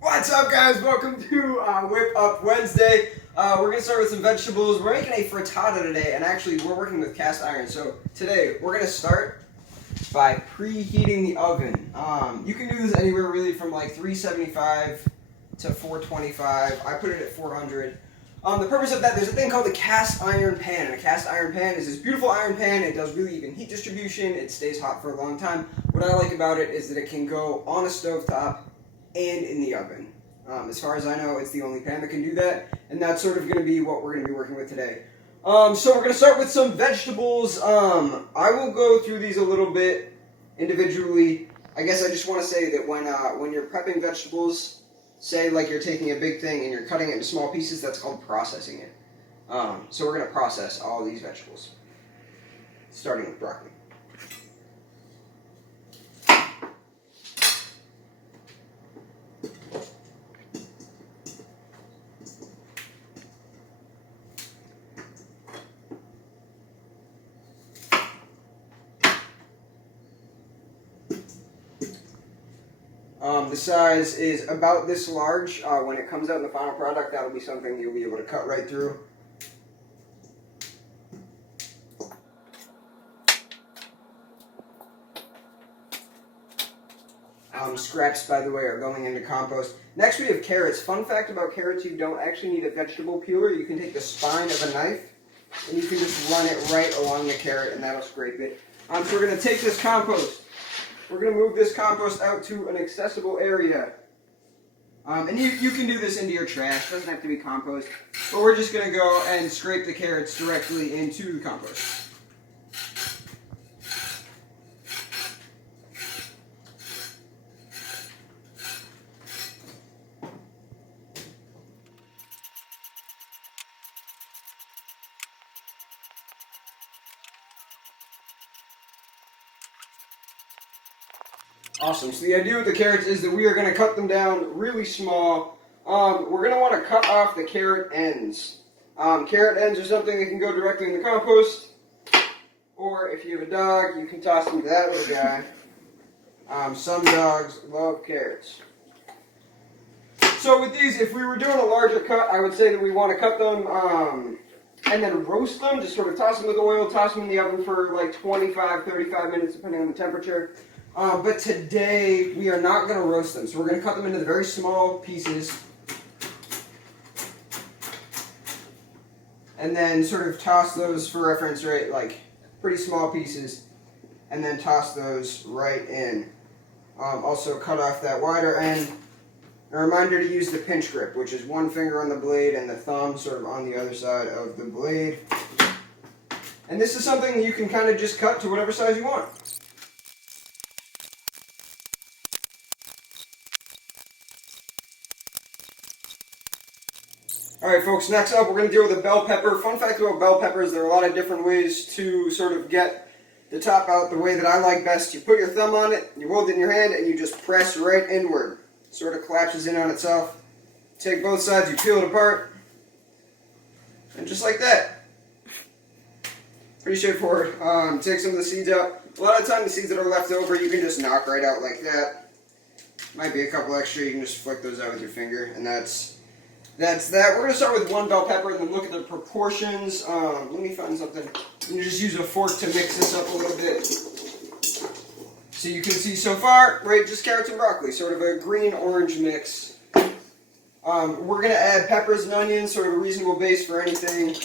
What's up, guys? Welcome to Whip Up Wednesday. We're going to start with some vegetables. We're making a frittata today, and actually we're working with cast iron. So today we're going to start by preheating the oven. You can do this anywhere really from like 375 to 425. I put it at 400. The purpose of that, there's a thing called the cast iron pan. And a cast iron pan is this beautiful iron pan. It does really even heat distribution. It stays hot for a long time. What I like about it is that it can go on a stovetop and in the oven. As far as I know, it's the only pan that can do that, and that's sort of going to be what we're going to be working with today. So we're going to start with some vegetables. I will go through these a little bit individually. I guess I just want to say that when you're prepping vegetables, say like you're taking a big thing and you're cutting it into small pieces, that's called processing it. So we're going to process all these vegetables, starting with broccoli. The size is about this large. When it comes out in the final product, that'll be something you'll be able to cut right through. Scraps, by the way, are going into compost. Next we have carrots. Fun fact about carrots, you don't actually need a vegetable peeler. You can take the spine of a knife and you can just run it right along the carrot and that'll scrape it. So we're going to take this compost. We're going to move this compost out to an accessible area. And you can do this into your trash. It doesn't have to be compost. But we're just going to go and scrape the carrots directly into the compost. Awesome. So the idea with the carrots is that we are going to cut them down really small. We're going to want to cut off the carrot ends. Carrot ends are something that can go directly in the compost. Or if you have a dog, you can toss them to that little guy. Some dogs love carrots. So with these, if we were doing a larger cut, I would say that we want to cut them and then roast them. Just sort of toss them with oil, toss them in the oven for like 25, 35 minutes, depending on the temperature. But today, we are not going to roast them. So we're going to cut them into very small pieces. And then sort of toss those, for reference, right, like pretty small pieces. And then toss those right in. Also cut off that wider end. A reminder to use the pinch grip, which is one finger on the blade and the thumb sort of on the other side of the blade. And this is something you can kind of just cut to whatever size you want. Alright folks, next up we're going to deal with a bell pepper. Fun fact about bell peppers, there are a lot of different ways to sort of get the top out the way that I like best. You put your thumb on it, you hold it in your hand, and you just press right inward. Sort of collapses in on itself. Take both sides, you peel it apart, and just like that. Pretty straightforward. Take some of the seeds out. A lot of the time the seeds that are left over you can just knock right out like that. Might be a couple extra, you can just flick those out with your finger, and that's that. We're going to start with one bell pepper and then look at the proportions. Let me find something. You just use a fork to mix this up a little bit. So you can see so far, right, just carrots and broccoli, sort of a green-orange mix. We're going to add peppers and onions, sort of a reasonable base for anything.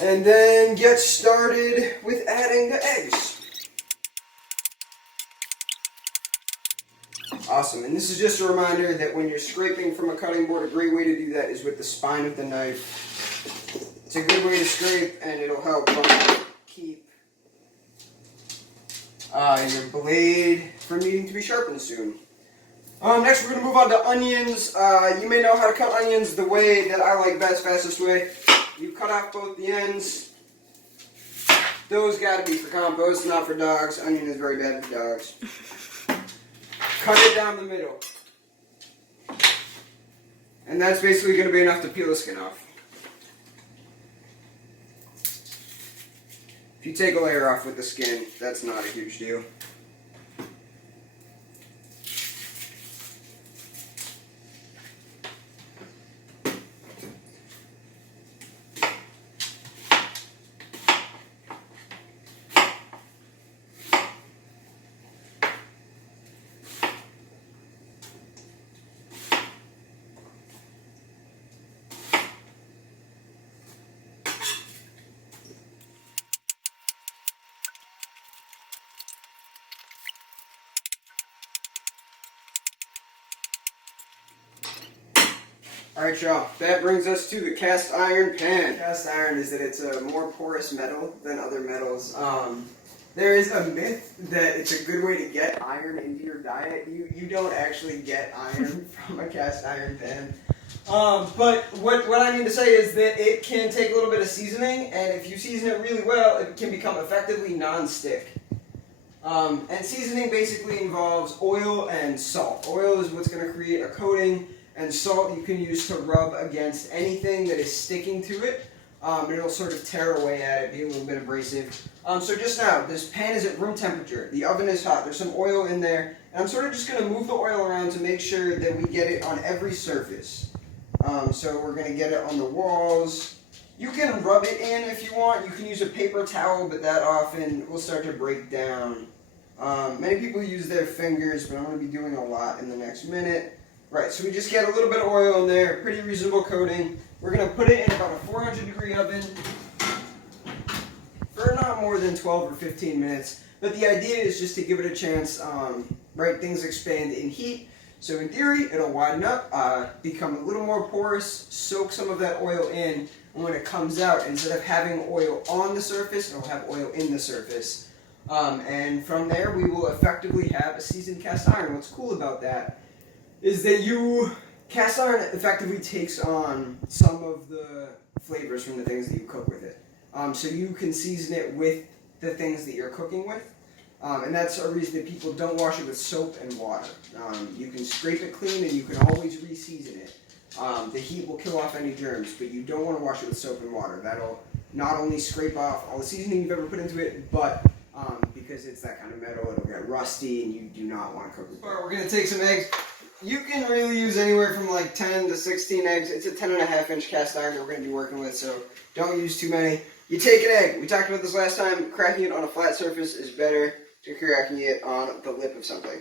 And then get started with adding the eggs. Awesome, and this is just a reminder that when you're scraping from a cutting board, a great way to do that is with the spine of the knife. It's a good way to scrape, and it'll help keep your blade from needing to be sharpened soon. Next we're going to move on to onions. You may know how to cut onions the way that I like best, fastest way. You cut off both the ends. Those got to be for compost, not for dogs. Onion is very bad for dogs. Cut it down the middle. And that's basically going to be enough to peel the skin off. If you take a layer off with the skin, that's not a huge deal. Alright y'all, that brings us to the cast iron pan. Cast iron is that it's a more porous metal than other metals. There is a myth that it's a good way to get iron into your diet. You don't actually get iron from a cast iron pan. But what I mean to say is that it can take a little bit of seasoning, and if you season it really well, it can become effectively non-stick. And seasoning basically involves oil and salt. Oil is what's going to create a coating, and salt you can use to rub against anything that is sticking to it. It'll sort of tear away at it, be a little bit abrasive. So just now, this pan is at room temperature. The oven is hot. There's some oil in there. And I'm sort of just going to move the oil around to make sure that we get it on every surface. So we're going to get it on the walls. You can rub it in if you want. You can use a paper towel, but that often will start to break down. Many people use their fingers, but I'm going to be doing a lot in the next minute. Right, so we just get a little bit of oil in there, pretty reasonable coating. We're going to put it in about a 400-degree oven for not more than 12 or 15 minutes. But the idea is just to give it a chance, right, things expand in heat. So in theory, it'll widen up, become a little more porous, soak some of that oil in, and when it comes out, instead of having oil on the surface, it'll have oil in the surface. And from there, we will effectively have a seasoned cast iron. What's cool about that is that cast iron effectively takes on some of the flavors from the things that you cook with it. So you can season it with the things that you're cooking with. And that's a reason that people don't wash it with soap and water. You can scrape it clean and you can always re-season it. The heat will kill off any germs, but you don't want to wash it with soap and water. That'll not only scrape off all the seasoning you've ever put into it, but because it's that kind of metal, it'll get rusty and you do not want to cook with it. Alright, we're going to take some eggs. You can really use anywhere from like 10 to 16 eggs. It's a 10.5-inch cast iron that we're going to be working with, so don't use too many. You take an egg. We talked about this last time. Cracking it on a flat surface is better than cracking it on the lip of something.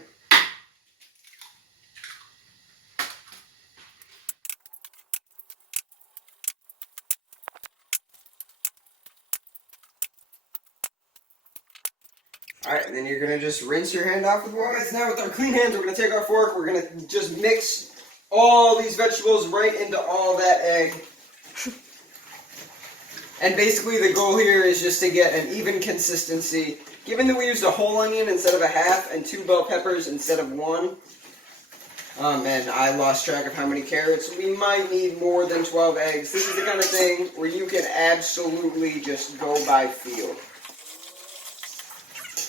Alright, and then you're going to just rinse your hand off with water. Guys, now with our clean hands, we're going to take our fork. We're going to just mix all these vegetables right into all that egg. And basically the goal here is just to get an even consistency. Given that we used a whole onion instead of a half and 2 bell peppers instead of 1, and I lost track of how many carrots, we might need more than 12 eggs. This is the kind of thing where you can absolutely just go by feel.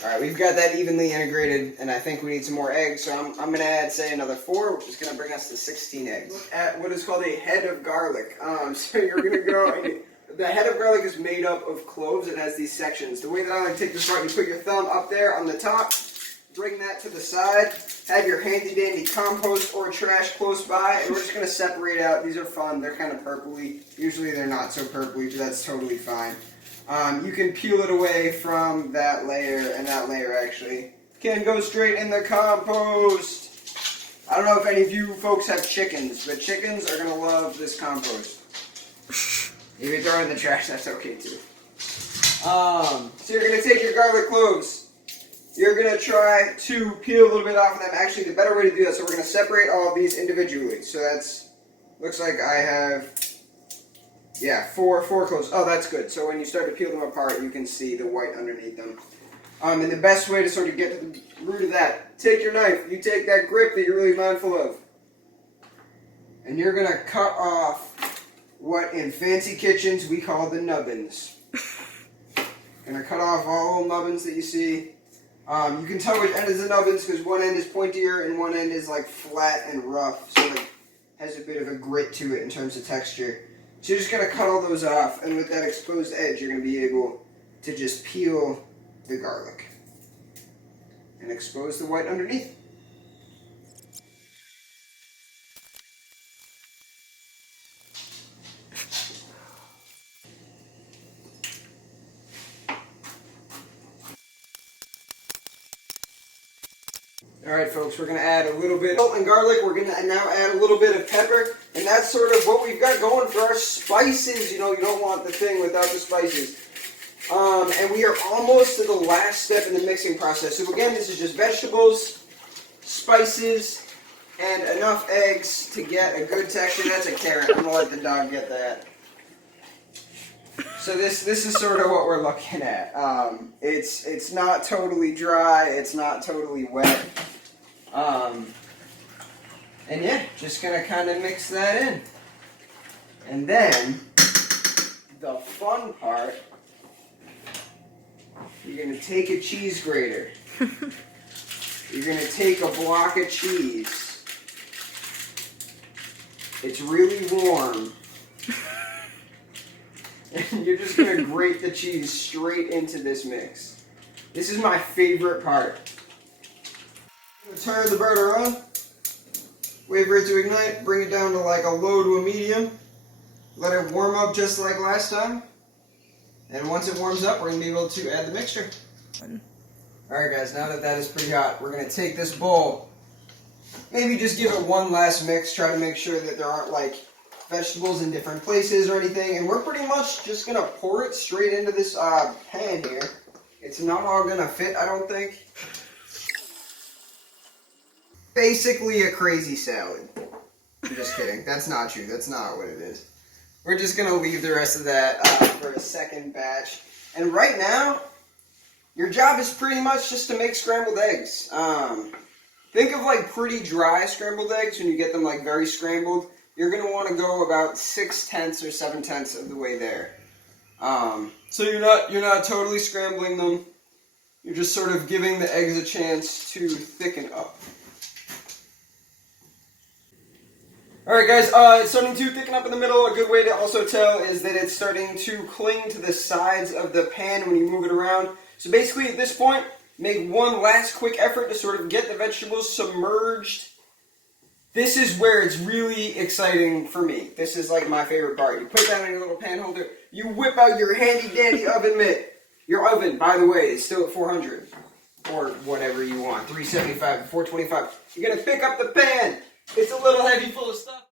Alright, we've got that evenly integrated, and I think we need some more eggs, so I'm going to add, say, another 4, which is going to bring us to 16 eggs. Look at what is called a head of garlic. So you're going to go, and the head of garlic is made up of cloves. It has these sections. The way that I like to take this part, you put your thumb up there on the top, bring that to the side, have your handy-dandy compost or trash close by, and we're just going to separate out. These are fun. They're kind of purpley. Usually they're not so purpley, but that's totally fine. You can peel it away from that layer, and that layer actually can go straight in the compost. I don't know if any of you folks have chickens, but chickens are going to love this compost. If you throw it in the trash, that's okay too. So you're going to take your garlic cloves. You're going to try to peel a little bit off of them. Actually, the better way to do that, so we're going to separate all of these individually. So that's, looks like I have... yeah, four cloves. Oh, that's good. So when you start to peel them apart, you can see the white underneath them. And the best way to sort of get to the root of that, take your knife. You take that grip that you're really mindful of. And you're going to cut off what in fancy kitchens we call the nubbins. Going to cut off all the nubbins that you see. You can tell which end is the nubbins because one end is pointier and one end is like flat and rough. So it has a bit of a grit to it in terms of texture. So you're just going to cut all those off, and with that exposed edge, you're going to be able to just peel the garlic and expose the white underneath. Alright folks, we're going to add a little bit of salt and garlic. We're going to now add a little bit of pepper. And that's sort of what we've got going for our spices. You know, you don't want the thing without the spices. And we are almost to the last step in the mixing process. So again, this is just vegetables, spices, and enough eggs to get a good texture. That's a carrot. I'm gonna let the dog get that. So this is sort of what we're looking at. It's not totally dry. It's not totally wet. And yeah, just gonna kind of mix that in. And then the fun part, you're gonna take a cheese grater. You're gonna take a block of cheese. It's really warm. And you're just going to grate the cheese straight into this mix. This is my favorite part. I'm going to turn the burner on, wait for it to ignite, bring it down to like a low to a medium, let it warm up just like last time, and once it warms up, we're going to be able to add the mixture. Alright guys, now that that is pretty hot, we're going to take this bowl, maybe just give it one last mix, try to make sure that there aren't like vegetables in different places or anything, and we're pretty much just gonna pour it straight into this pan here. It's not all gonna fit, I don't think. Basically a crazy salad. I'm just kidding. That's not true. That's not what it is. We're just gonna leave the rest of that for a second batch. And right now, your job is pretty much just to make scrambled eggs. Think of like pretty dry scrambled eggs when you get them like very scrambled. You're going to want to go about 6/10 or 7/10 of the way there. So you're not totally scrambling them. You're just sort of giving the eggs a chance to thicken up. Alright guys, it's starting to thicken up in the middle. A good way to also tell is that it's starting to cling to the sides of the pan when you move it around. So basically at this point, make one last quick effort to sort of get the vegetables submerged. This is where it's really exciting for me. This is like my favorite part. You put that in your little pan holder, you whip out your handy dandy oven mitt. Your oven, by the way, is still at 400 or whatever you want, 375, 425. You're gonna pick up the pan. It's a little heavy full of stuff.